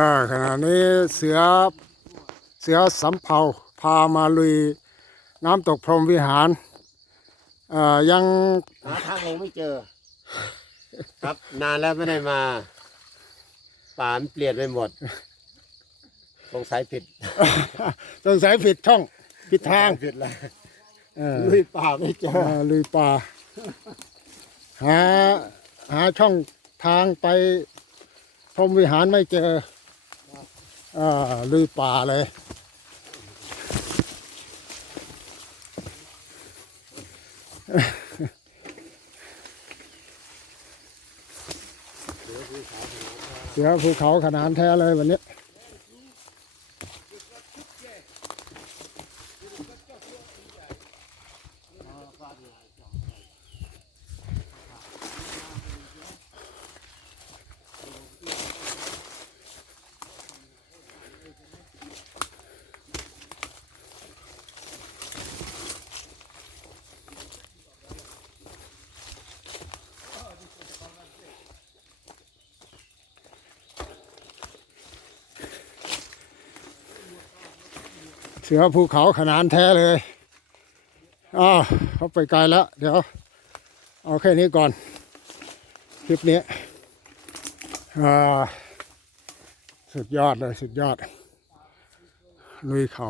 อ่าขณะนี้เสือเสือสำเภาพามาลุยน้ำตกพรหมวิหารอ่ายังหาทางลงไม่เจอ ครับนานแล้วไม่ได้มาป่ามันเปลี่ยนไปหมดสงสัยผิดสงสัยผิดช่องผิดทางผิดแล้วเออลุยป่าไม่เจออ่าลุยป่าหาหาช่องทางไปพรหมวิหารไม่เจออ่า ลุยป่าเลยเสือภูเขาขนานแท้เลยวันนี้ เสือภูเขาขนานแท้เลยอ้าวเขาไปไกลแล้ว เดี๋ยว เอาแค่นี้ก่อน คลิปนี้สุดยอดเลย สุดยอด ลุยเขา